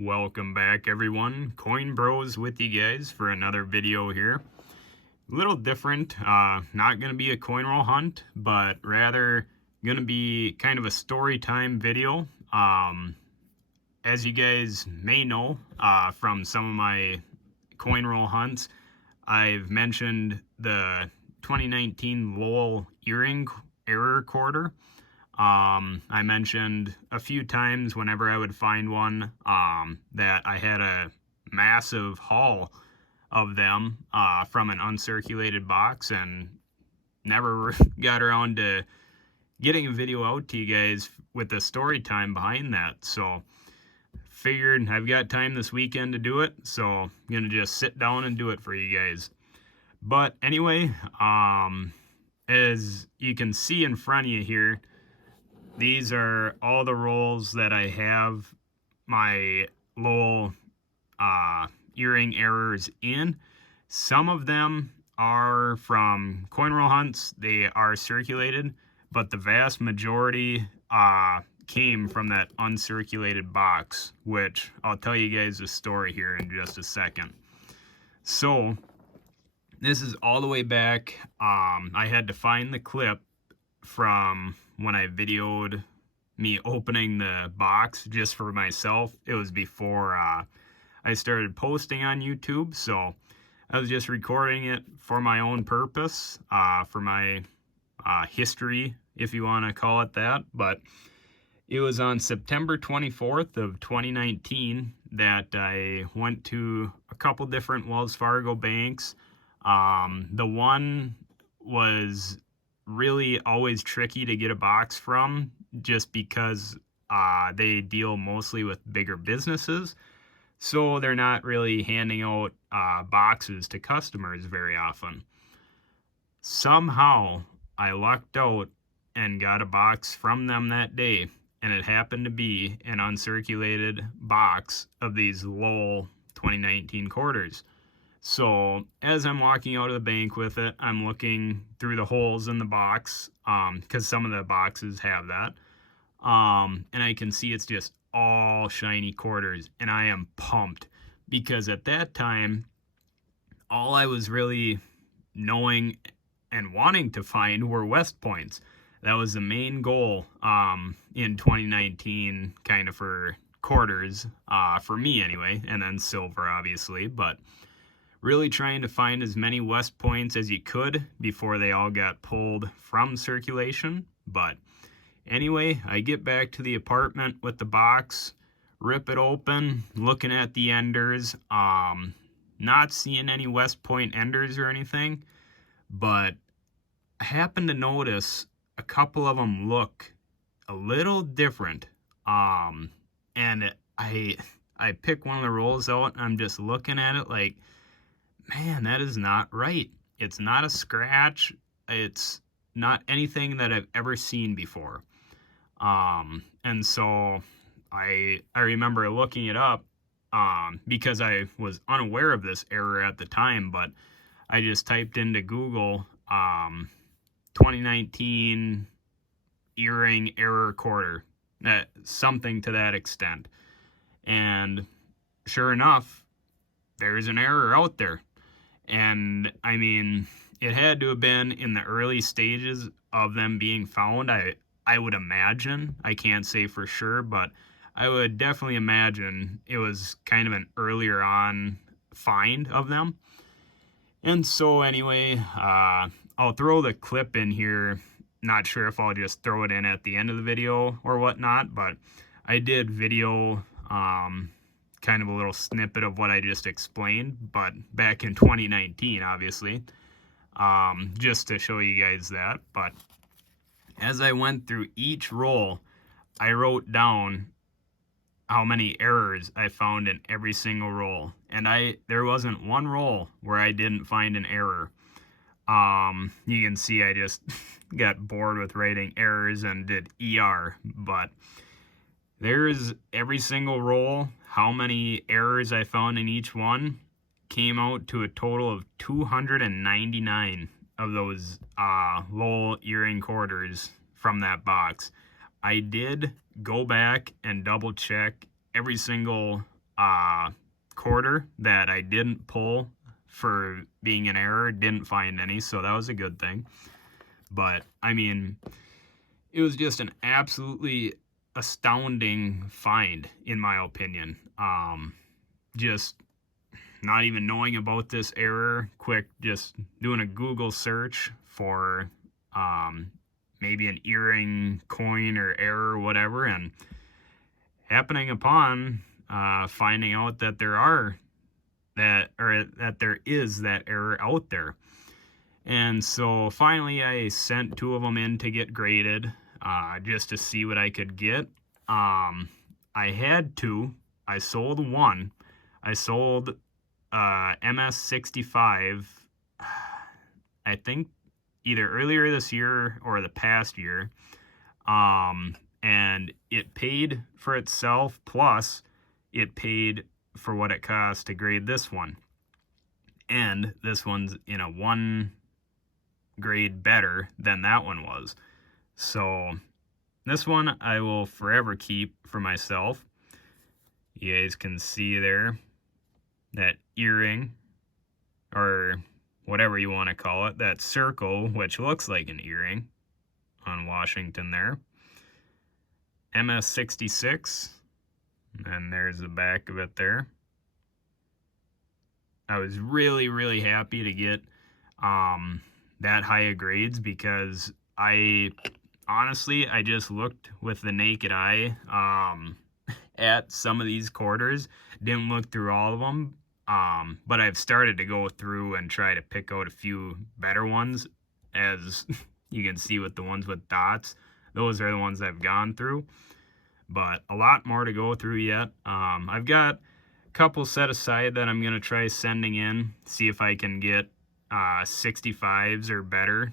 Welcome back, everyone. Coin Bros with you guys for another video here. A little different, not going to be a coin roll hunt, but rather going to be kind of a story time video. As you guys may know from some of my coin roll hunts, I've mentioned the 2019 Lowell earring error quarter. I mentioned a few times whenever I would find one that I had a massive haul of them from an uncirculated box and never got around to getting a video out to you guys with the story time behind that. So figured I've got time this weekend to do it, so I'm gonna just sit down and do it for you guys. But anyway, as you can see in front of you here, these are all the rolls that I have my Lowell earring errors in. Some of them are from coin roll hunts. They are circulated, but the vast majority came from that uncirculated box, which I'll tell you guys the story here in just a second. So this is all the way back. I had to find the clip from when I videoed me opening the box just for myself. It was before I started posting on YouTube, so I was just recording it for my own purpose, for my history, if you want to call it that. But it was on September 24th of 2019 that I went to a couple different Wells Fargo banks. The one was really always tricky to get a box from just because they deal mostly with bigger businesses, so they're not really handing out boxes to customers very often. Somehow I lucked out and got a box from them that day, and it happened to be an uncirculated box of these Lowell 2019 quarters. So as I'm walking out of the bank with it, I'm looking through the holes in the box, because some of the boxes have that, and I can see it's just all shiny quarters, and I am pumped because at that time, all I was really knowing and wanting to find were West Points. That was the main goal in 2019, kind of for quarters, for me anyway, and then silver obviously, but really trying to find as many West Points as you could before they all got pulled from circulation. But anyway, I get back to the apartment with the box, rip it open, looking at the enders, not seeing any West Point enders or anything, but I happened to notice a couple of them look a little different, and I pick one of the rolls out and I'm just looking at it like, man, that is not right. It's not a scratch. It's not anything that I've ever seen before. And so I remember looking it up because I was unaware of this error at the time, but I just typed into Google 2019 earring error quarter, something to that extent. And sure enough, there's an error out there. And I mean, it had to have been in the early stages of them being found. I would imagine, I can't say for sure, but I would definitely imagine it was kind of an earlier on find of them. And so anyway, I'll throw the clip in here. Not sure if I'll just throw it in at the end of the video or whatnot, but I did video kind of a little snippet of what I just explained, but back in 2019, obviously, just to show you guys that. But as I went through each roll, I wrote down how many errors I found in every single roll, and there wasn't one roll where I didn't find an error. You can see I just got bored with writing errors and did ER, but there's every single roll, how many errors I found in each one, came out to a total of 299 of those Lowell earring quarters from that box. I did go back and double check every single quarter that I didn't pull for being an error. Didn't find any, so that was a good thing. But I mean, it was just an absolutely astounding find, in my opinion. Just not even knowing about this error, quick, just doing a Google search for maybe an earring coin or error or whatever, and happening upon finding out that there is that error out there. And so finally I sent 2 of them in to get graded, just to see what I could get. I had 2. I sold 1. I sold MS65, I think either earlier this year or the past year. And it paid for itself, plus it paid for what it cost to grade this one. And this one's in a 1 grade better than that one was. So this one I will forever keep for myself. You guys can see there that earring, or whatever you want to call it, that circle, which looks like an earring on Washington there. MS66, and there's the back of it there. I was really, really happy to get that high of grades, because I just looked with the naked eye at some of these quarters. Didn't look through all of them, but I've started to go through and try to pick out a few better ones. As you can see with the ones with dots, those are the ones I've gone through, but a lot more to go through yet. I've got a couple set aside that I'm going to try sending in, see if I can get 65s or better.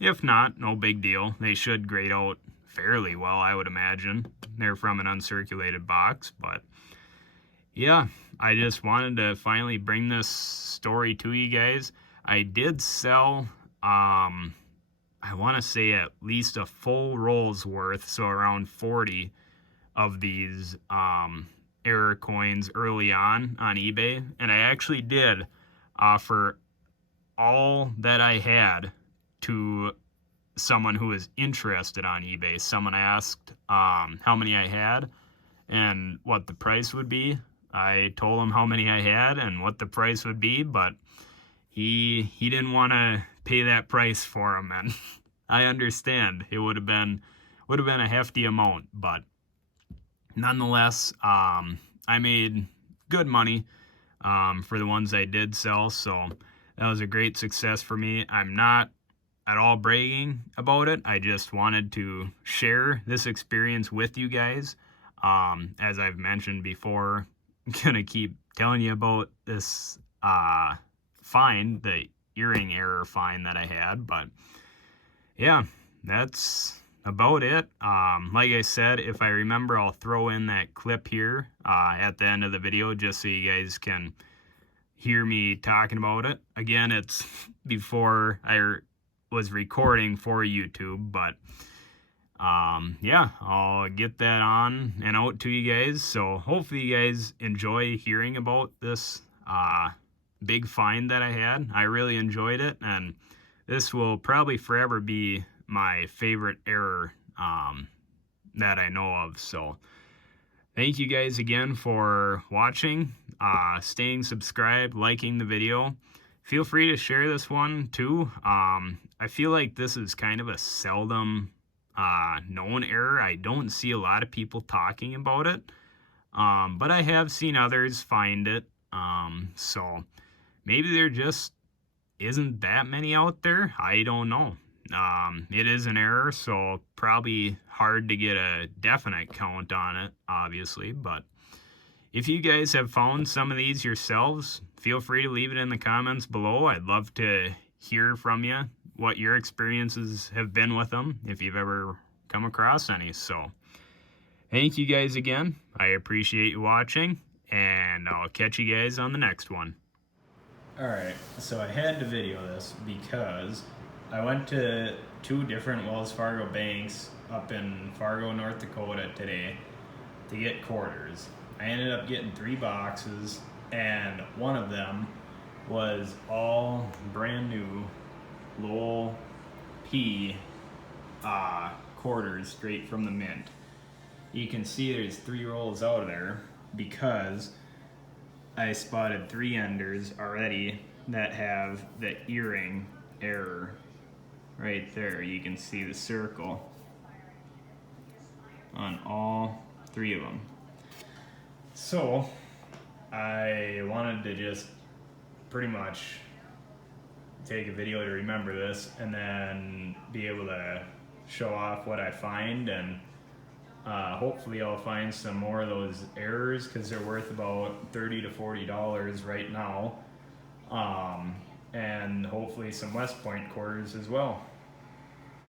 If not, no big deal. They should grade out fairly well, I would imagine. They're from an uncirculated box, but yeah, I just wanted to finally bring this story to you guys. I did sell, I want to say at least a full roll's worth, so around 40 of these error coins early on eBay, and I actually did offer all that I had to someone who was interested on eBay. Someone asked how many I had and what the price would be. I told him how many I had and what the price would be, but he didn't want to pay that price for them, and I understand. It would have been a hefty amount, but nonetheless, I made good money for the ones I did sell, so that was a great success for me. I'm not at all bragging about it. I just wanted to share this experience with you guys. As I've mentioned before, I'm gonna keep telling you about this find, the earring error find that I had, but yeah, that's about it. Like I said, if I remember, I'll throw in that clip here at the end of the video, just so you guys can hear me talking about it. Again, it's before I was recording for YouTube, but yeah, I'll get that on and out to you guys. So hopefully you guys enjoy hearing about this big find that I had. I really enjoyed it, and this will probably forever be my favorite error that I know of. So thank you guys again for watching, staying subscribed, liking the video. Feel free to share this one too. I feel like this is kind of a seldom known error. I don't see a lot of people talking about it, but I have seen others find it. So maybe there just isn't that many out there. I don't know. It is an error, so probably hard to get a definite count on it, obviously. But if you guys have found some of these yourselves, feel free to leave it in the comments below. I'd love to hear from you what your experiences have been with them, if you've ever come across any. So thank you guys again. I appreciate you watching, and I'll catch you guys on the next one. Alright, so I had to video this because I went to 2 different Wells Fargo banks up in Fargo, North Dakota today to get quarters. I ended up getting 3 boxes, and one of them was all brand new Lowell P quarters straight from the mint. You can see there's 3 rolls out of there because I spotted 3 enders already that have the earring error right there. You can see the circle on all 3 of them. So I wanted to just pretty much take a video to remember this and then be able to show off what I find, and hopefully I'll find some more of those errors because they're worth about $30 to $40 right now, and hopefully some West Point quarters as well.